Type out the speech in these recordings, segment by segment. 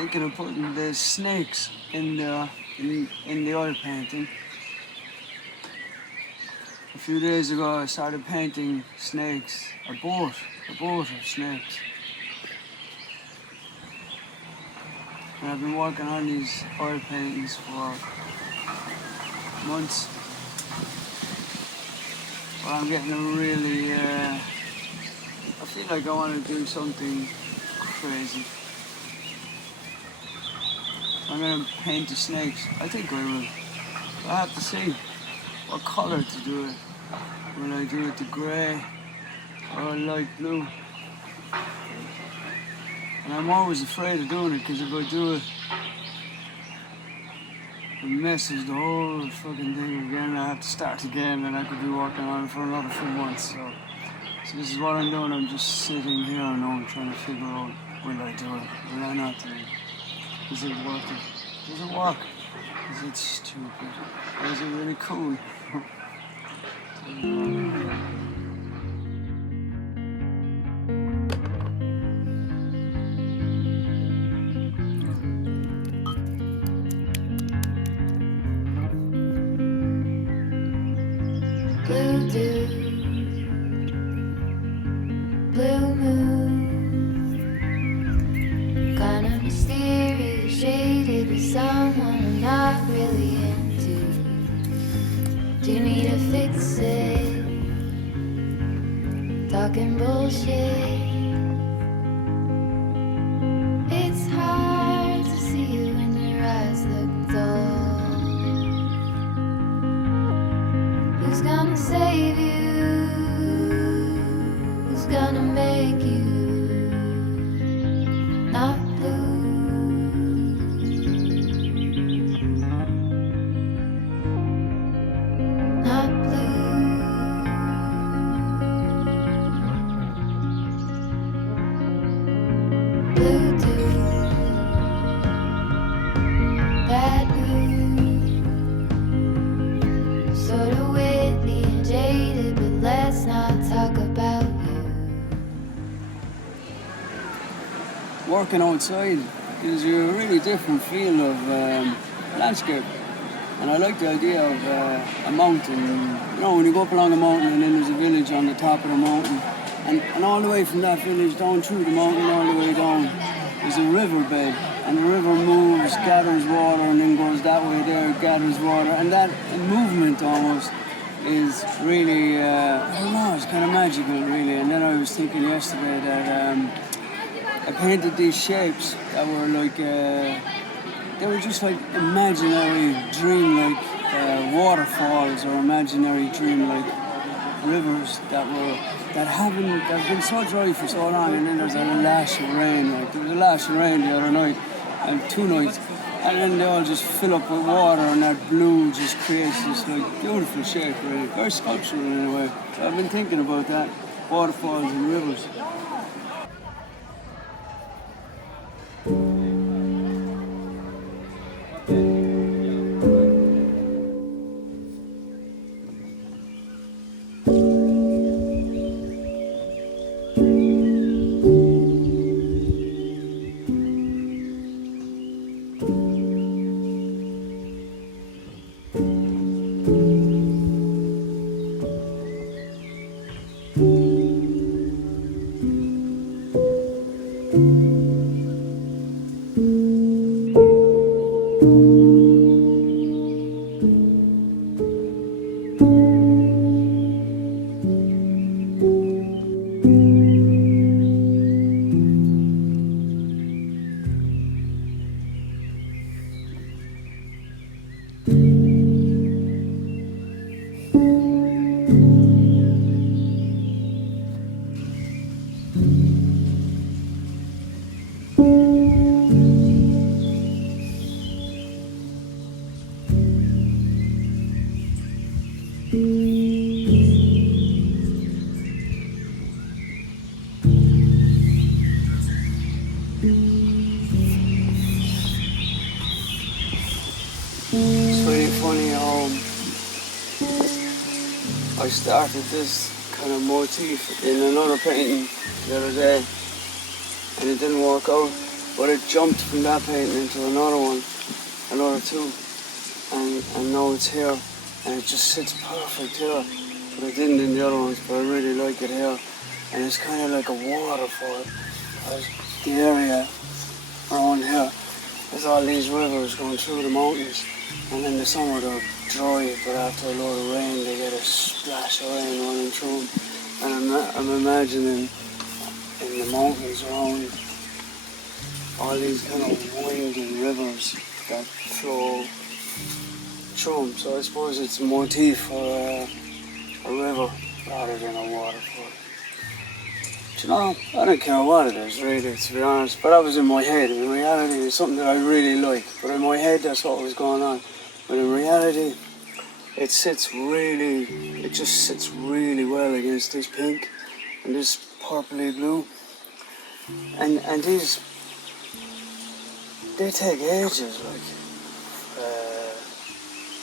thinking of putting the snakes in the oil painting. A few days ago I started painting snakes, a boat of snakes. And I've been working on these oil paintings for months. But I'm getting a really, I feel like I want to do something crazy. I'm going to paint the snakes. I think I will. I have to see what colour to do it. Will I do it the grey or a light blue? And I'm always afraid of doing it because if I do it, it messes the whole fucking thing again. I have to start again and I could be working on it for another few months. So this is what I'm doing. I'm just sitting here alone trying to figure out, will I do it? Will I not do it? Is it worth it? Does it work? Is it stupid? Or is it really cool? Blue dew, blue moon, kind of mysterious, shaded with someone I'm not really into. Do you need to fix it? Talking bullshit. It's hard to see you when your eyes look dull. Who's gonna save you? Who's gonna make you not blue? Not blue. Blue dew, bad mood, sort of witty and jaded, but let's not talk about you. Working outside gives you a really different feel of landscape. And I like the idea of a mountain. You know, when you go up along a mountain and then there's a village on the top of the mountain, and all the way from that village down through the mountain, all the way down, there's a riverbed. And the river moves, gathers water, and then goes that way there, gathers water. And that movement almost is really, I don't know, it's kind of magical, really. And then I was thinking yesterday that I painted these shapes that were like, they were just like imaginary, dreamlike waterfalls or imaginary, dreamlike rivers that have been so dry for so long, and then there's a lash of rain. Like there was a lash of rain the other night, and 2 nights, and then they all just fill up with water, and that blue just creates this like beautiful shape, really, very sculptural in a way. So I've been thinking about that, waterfalls and rivers. It's really funny how I started this kind of motif in another painting the other day and it didn't work out. but it jumped from that painting into another one, another two, and now it's here, and it just sits perfect here. But it didn't in the other ones, but I really like it here, and it's kind of like a waterfall. The area around here, there's all these rivers going through the mountains, and in the summer they're dry, but after a lot of rain they get a splash of rain running through them. And I'm imagining in the mountains around all these kind of winding rivers that flow through them. So I suppose it's a motif for a river rather than a waterfall. You know, I don't care what it is really, to be honest, but that was in my head. In reality, it's something that I really like, but in my head that's what was going on. But in reality, it just sits really well against this pink and this purpley blue. And these, they take ages,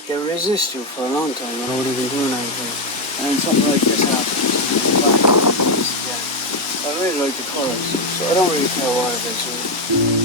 they resist you for a long time without even doing anything. And then something like this happens. I really like the colours, so I don't really care what it is really.